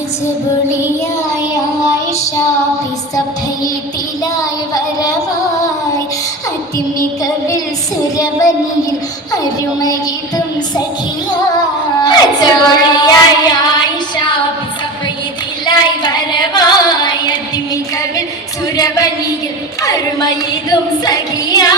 രജപുണിയായ സഭയിത്തിലായി വരവായി. അതിമികവിൽ സുരവനിയിൽ അരുമയിതും സഖിയായ സഭയിത്തിലായി വരവായി. അതിമികവിൽ സുരവനിയിൽ അരുമയിതും സഖിയാ.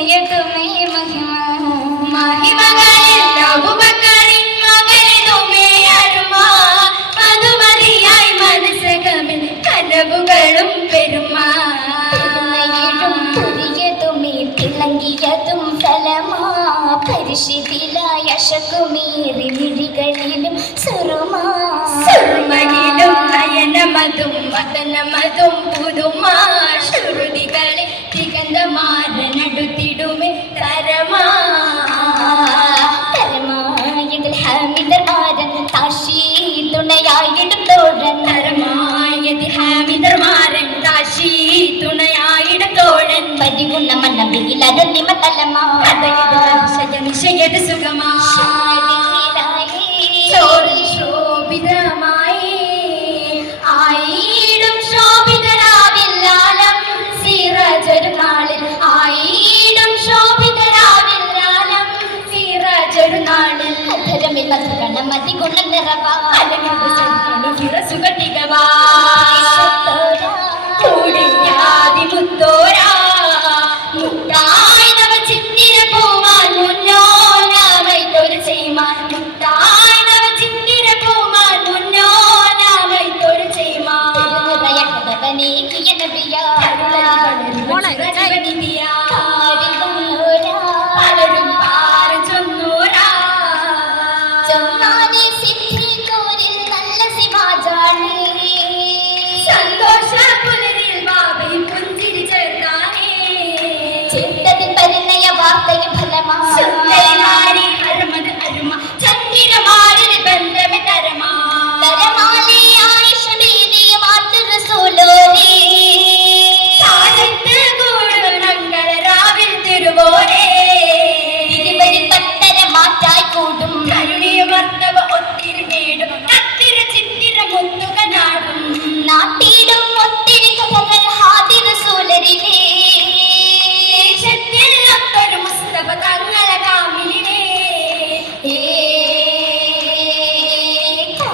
ചെയ്യട്ടുമേ മഹിമ മഹിമകളിൽ അബുബക്കരിൻ മകനിതുമേ അരുമ മധുമതിയായി മനസ്സകമിൽ കനവുകളും പെരുമ പുതിയതുമേ തിളങ്ങിയതും ഫലമാ പരിശുദ്ധിലായ അശകുമേറി മിഴികളിലും സുറുമാ സുറുമയിലും നയനമതും മതനമതും പുതുമാ ശുരു كلمة لما شجر شجر സുഖമായി ആയിടും ശോഭിതരാവില്ലാലം സിറജൊരു നാളിൽ. ആയിടും ശോഭിതരാവില്ലാലം സിറജൊരു നാളിൽ. അധരമില്ല സുഗണമതി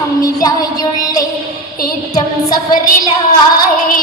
മുന്നിലായുള്ളേ ഏറ്റം സഫറിലായേ.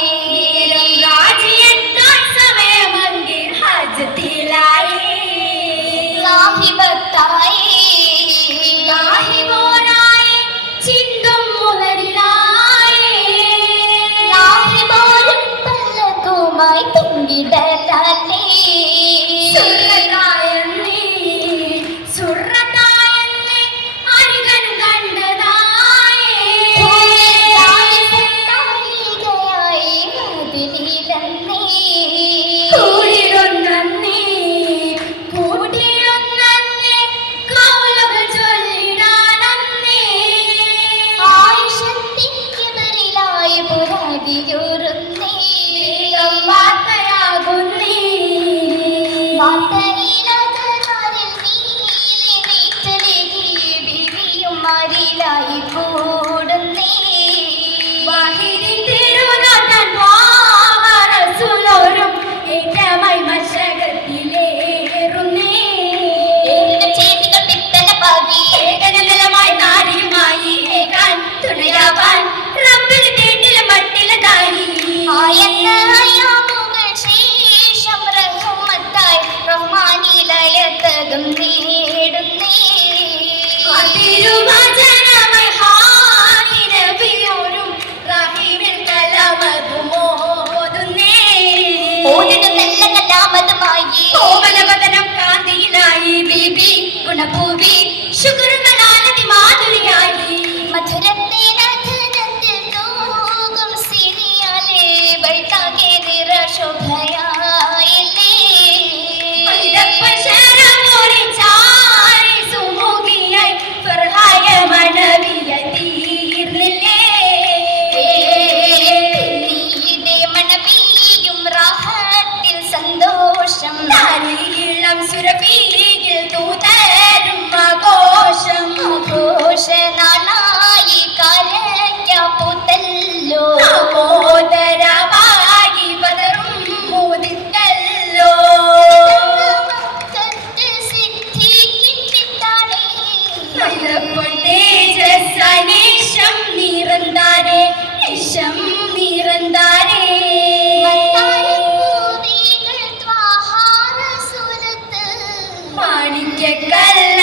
തനിക്കല്ല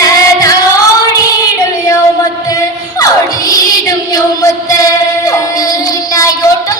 ഓടിയിടും യോമത്ത് ഓടിയിടും യോമത്ത് ഓടിയിട്ടായോട്ടും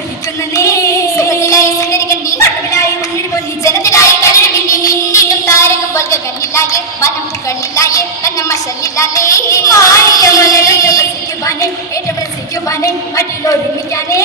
ഒഴുക്കുന്നേ സുഖത്തിലായി സുന്ദരികൻ നീ കണ്ണുകളായി ഉള്ളിൽ പൊന്നി ജനത്തിലായി കലരുമിണ്ടി നീണ്ടിട്ടും താരകം പോലെ കണ്ണില്ലായേ വനം പുകളില്ലായേ തന്നെ മഷലില്ലാലേ ഏറ്റവും പ്രസിക്കുവാനേ മറ്റിലൊരുമിക്കാനേ